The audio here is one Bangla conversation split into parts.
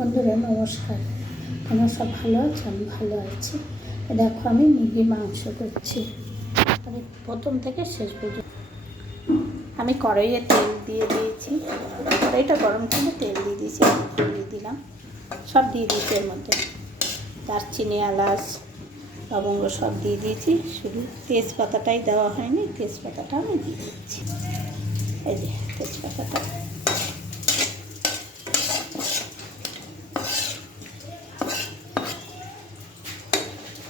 বন্ধুরা নমস্কার, তোমরা সব ভালো আছো? আমি ভালো আছি। দেখো আমি মুরগির মাংস করছি, আমি প্রথম থেকে শেষ পর্যন্ত। আমি কড়াইয়ে তেল দিয়ে দিয়েছি, কড়াইটা গরম ছিল, তেল দিয়ে দিয়েছি, দিয়ে দিলাম, সব দিয়ে দিয়েছি এর মধ্যে, দারচিনি, এলাচ, লবঙ্গ সব দিয়ে দিয়েছি, শুধু তেজপাতাটাই দেওয়া হয়নি, তেজপাতাটা আমি দিয়ে দিচ্ছি। এই যে তেজপাতাটা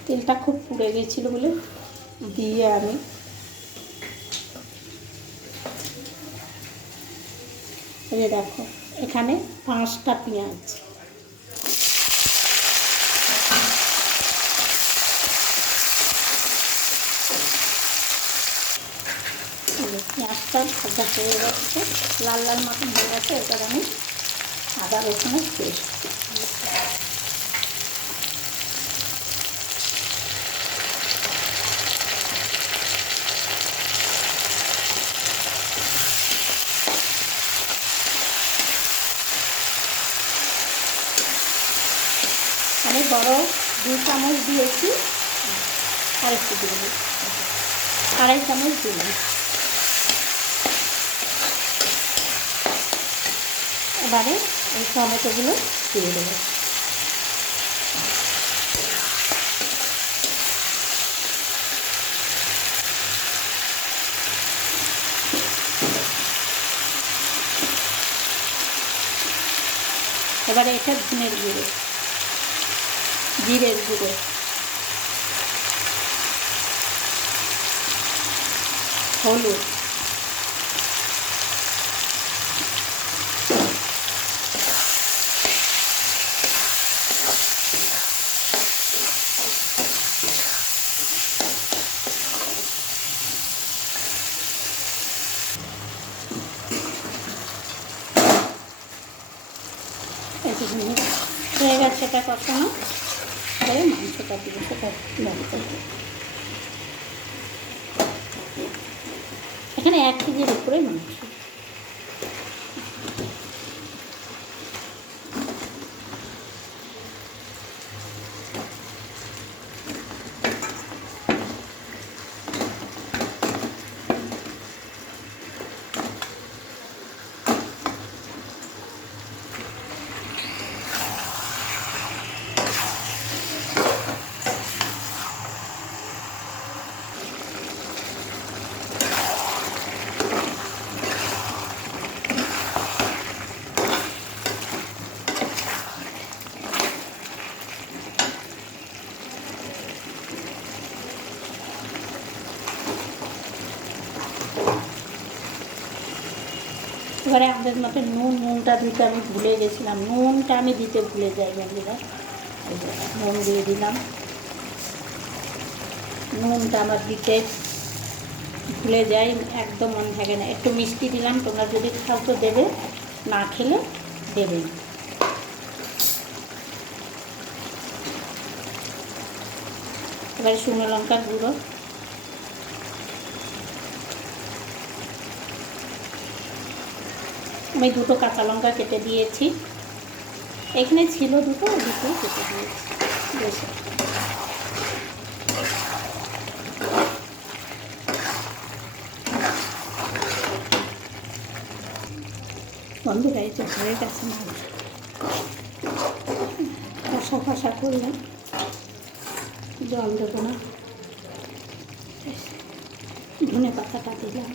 তেলটা খুব পুড়ে গেছিলো বলে দিয়ে আমি এই দেখো এখানে 5টা পেঁয়াজ, পেঁয়াজটা ভাজা হয়ে গেছে, লাল লাল মতন হয়ে গেছে। এবার আমি আদা রসুনের পেস্ট, আমি বড় 2 চামচ দিয়েছি, আর একটু দিলাম, 2.5 চামচ দিলাম। এবারে এই টমেটোগুলো দিয়ে দেবো। এবারে এটা ধনের গুঁড়ো, জিরের গুঁড়ো, হলুদ, হয়ে গেছে এটা কষানো। এবারে মাংসটা দিব, সেটা এখানে 1 কেজির উপরে মাংস। এবারে আমাদের মতো নুনটা দিতে আমি ভুলে গেছিলাম, নুনটা আমি দিতে ভুলে যাই বন্ধুরা। নুন দিয়ে দিলাম, নুনটা আমার দিতে ভুলে যাই, একদম মনে থাকে না। একটু মিষ্টি দিলাম, তোমরা যদি খাও তো দেবে, না খেলে দেবে। এবারে শুকনো লঙ্কার গুঁড়ো, আমি 2টো কাঁচা লঙ্কা কেটে দিয়েছি, এখানে ছিল 2টো, কেটে দিয়েছি বেশি। বন্ধুরা এই যে হয়ে গেছে মাংস, কষা করলাম, জল দেবো না, ধনে পাতাটা দিলাম।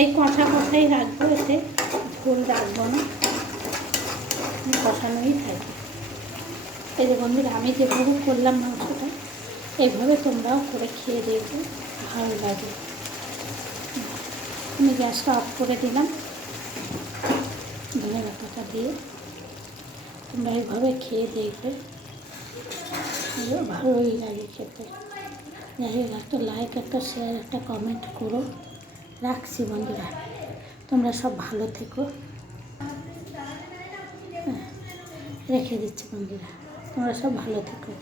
এই কষাই রাখবো, এতে ঝোল রাখবো না, কষানোই থাকবে। এই যে বন্ধুরা, আমি যেভাবে করলাম মাংসটা, এইভাবে তোমরাও করে খেয়ে দেখবে, ভালো লাগে। আমি গ্যাসটা অফ করে দিলাম, ধনে পাতা দিয়ে তোমরা এইভাবে খেয়ে দেখবে, ভালোই লাগে খেতে। যাই হোক, একটা লাইক, একটা শেয়ার, একটা কমেন্ট করো। রাখছি বন্ধুরা, তোমরা সব ভালো থেকো। রেখে দিচ্ছি বন্ধুরা, তোমরা সব ভালো থেকো।